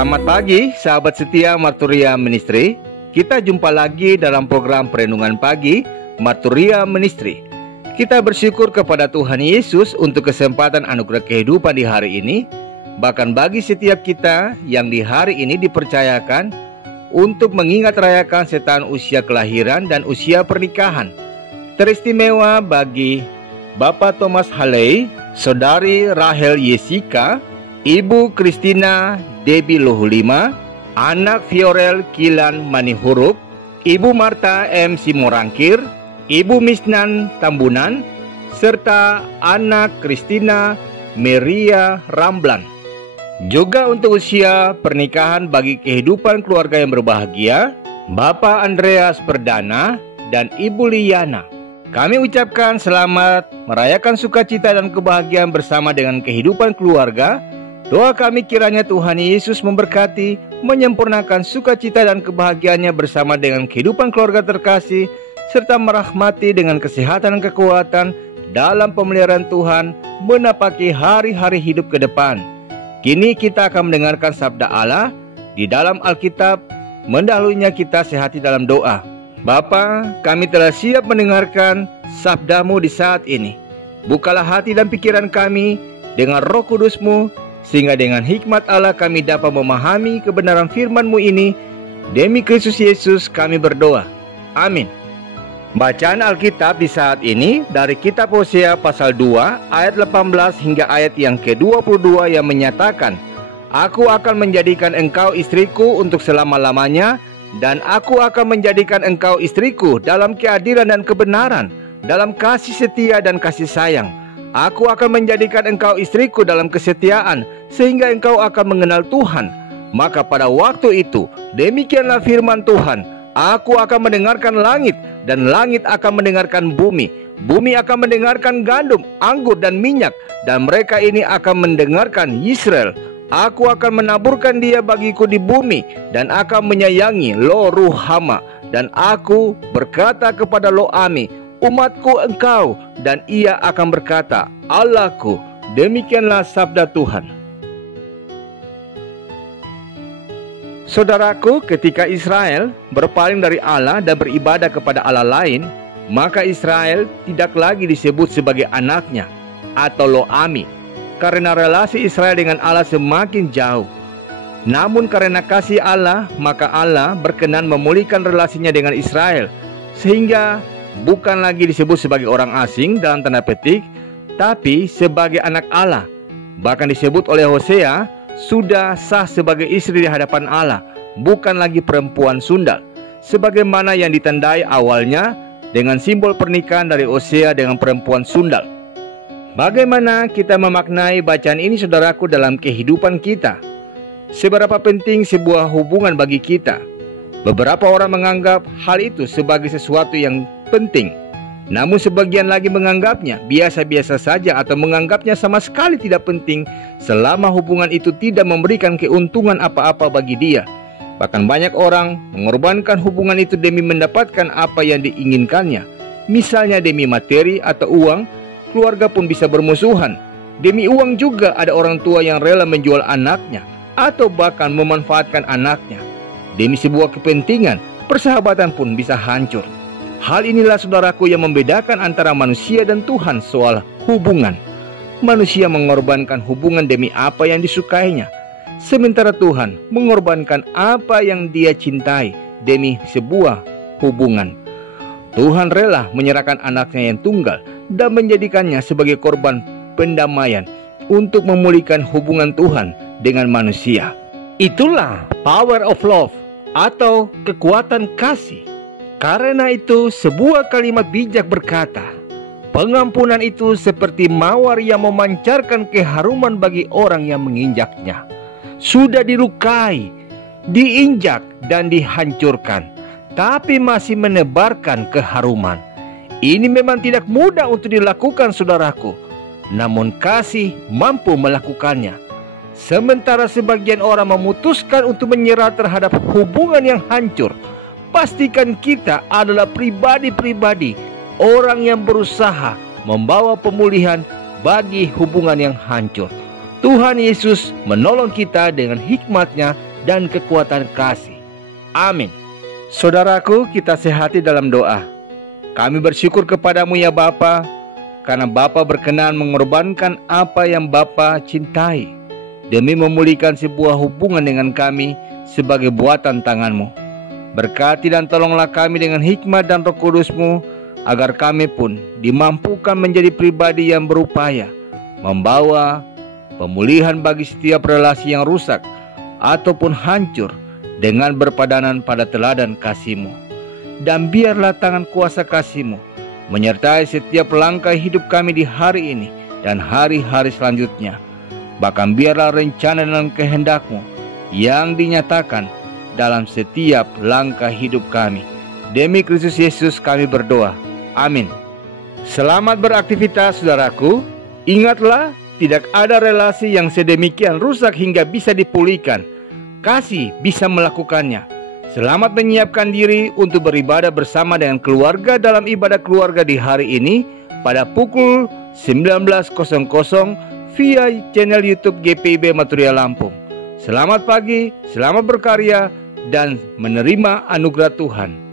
Selamat pagi sahabat setia Marturia Ministry. Kita jumpa lagi dalam program Perenungan Pagi Marturia Ministry. Kita bersyukur kepada Tuhan Yesus untuk kesempatan anugerah kehidupan di hari ini. Bahkan bagi setiap kita yang di hari ini dipercayakan untuk mengingat rayakan setan usia kelahiran dan usia pernikahan. Teristimewa bagi Bapak Thomas Haley, Saudari Rahel Yesika, Ibu Christina Debbie Lohulima, anak Fiorel Kilan Manihurup, Ibu Marta M. Simorangkir, Ibu Misnan Tambunan, serta anak Christina Meria Ramblan. Juga untuk usia pernikahan bagi kehidupan keluarga yang berbahagia, Bapak Andreas Perdana dan Ibu Liana. Kami ucapkan selamat merayakan sukacita dan kebahagiaan bersama dengan kehidupan keluarga. Doa kami kiranya Tuhan Yesus memberkati, menyempurnakan sukacita dan kebahagiaannya bersama dengan kehidupan keluarga terkasih, serta merahmati dengan kesehatan dan kekuatan dalam pemeliharaan Tuhan menapaki hari-hari hidup ke depan. Kini kita akan mendengarkan sabda Allah di dalam Alkitab. Mendahulunya kita sehati dalam doa. Bapa, kami telah siap mendengarkan sabda-Mu di saat ini. Bukalah hati dan pikiran kami dengan Roh Kudus-Mu, sehingga dengan hikmat Allah kami dapat memahami kebenaran firman-Mu ini. Demi Kristus Yesus kami berdoa. Amin. Bacaan Alkitab di saat ini dari kitab Hosea pasal 2 ayat 18 hingga ayat yang ke-22 yang menyatakan, Aku akan menjadikan engkau istriku untuk selama-lamanya, dan aku akan menjadikan engkau istriku dalam keadilan dan kebenaran, dalam kasih setia dan kasih sayang. Aku akan menjadikan engkau istriku dalam kesetiaan, sehingga engkau akan mengenal Tuhan. Maka pada waktu itu, demikianlah firman Tuhan, Aku akan mendengarkan langit, dan langit akan mendengarkan bumi. Bumi akan mendengarkan gandum, anggur, dan minyak, dan mereka ini akan mendengarkan Israel. Aku akan menaburkan dia bagiku di bumi, dan akan menyayangi Lo Ruhama. Dan aku berkata kepada Lo Ami, umatku engkau, dan ia akan berkata, Allahku. Demikianlah sabda Tuhan. Saudaraku, ketika Israel berpaling dari Allah dan beribadah kepada Allah lain, maka Israel tidak lagi disebut sebagai anaknya atau Lo Ami, karena relasi Israel dengan Allah semakin jauh. Namun karena kasih Allah, maka Allah berkenan memulihkan relasinya dengan Israel, sehingga bukan lagi disebut sebagai orang asing dalam tanda petik, tapi sebagai anak Allah. Bahkan disebut oleh Hosea, sudah sah sebagai istri di hadapan Allah, bukan lagi perempuan sundal, sebagaimana yang ditandai awalnya dengan simbol pernikahan dari Hosea dengan perempuan sundal. Bagaimana kita memaknai bacaan ini, saudaraku, dalam kehidupan kita? Seberapa penting sebuah hubungan bagi kita? Beberapa orang menganggap hal itu sebagai sesuatu yang penting, namun sebagian lagi menganggapnya biasa-biasa saja atau menganggapnya sama sekali tidak penting selama hubungan itu tidak memberikan keuntungan apa-apa bagi dia. Bahkan banyak orang mengorbankan hubungan itu demi mendapatkan apa yang diinginkannya. Misalnya demi materi atau uang, keluarga pun bisa bermusuhan. Demi uang juga ada orang tua yang rela menjual anaknya atau bahkan memanfaatkan anaknya. Demi sebuah kepentingan, persahabatan pun bisa hancur. Hal inilah, saudaraku, yang membedakan antara manusia dan Tuhan soal hubungan. Manusia mengorbankan hubungan demi apa yang disukainya, sementara Tuhan mengorbankan apa yang Dia cintai demi sebuah hubungan. Tuhan rela menyerahkan anaknya yang tunggal dan menjadikannya sebagai korban pendamaian untuk memulihkan hubungan Tuhan dengan manusia. Itulah power of love atau kekuatan kasih. Karena itu sebuah kalimat bijak berkata, pengampunan itu seperti mawar yang memancarkan keharuman bagi orang yang menginjaknya. Sudah dilukai, diinjak, dan dihancurkan, tapi masih menebarkan keharuman. Ini memang tidak mudah untuk dilakukan, saudaraku, namun kasih mampu melakukannya. Sementara sebagian orang memutuskan untuk menyerah terhadap hubungan yang hancur, pastikan kita adalah pribadi-pribadi orang yang berusaha membawa pemulihan bagi hubungan yang hancur. Tuhan Yesus menolong kita dengan hikmat-Nya dan kekuatan kasih. Amin. Saudaraku, kita sehati dalam doa. Kami bersyukur kepadamu ya Bapa, karena Bapa berkenan mengorbankan apa yang Bapa cintai demi memulihkan sebuah hubungan dengan kami sebagai buatan tangan-Mu. Berkati dan tolonglah kami dengan hikmat dan Roh Kudus-Mu, agar kami pun dimampukan menjadi pribadi yang berupaya membawa pemulihan bagi setiap relasi yang rusak ataupun hancur dengan berpadanan pada teladan kasih-Mu. Dan biarlah tangan kuasa kasih-Mu menyertai setiap langkah hidup kami di hari ini dan hari-hari selanjutnya. Bahkan biarlah rencana dan kehendak-Mu yang dinyatakan dalam setiap langkah hidup kami. Demi Kristus Yesus kami berdoa. Amin. Selamat beraktivitas saudaraku. Ingatlah, tidak ada relasi yang sedemikian rusak hingga bisa dipulihkan. Kasih bisa melakukannya. Selamat menyiapkan diri untuk beribadah bersama dengan keluarga dalam ibadah keluarga di hari ini pada pukul 19.00 via channel YouTube GPIB Maturia Lampung. Selamat pagi, selamat berkarya, dan menerima anugerah Tuhan.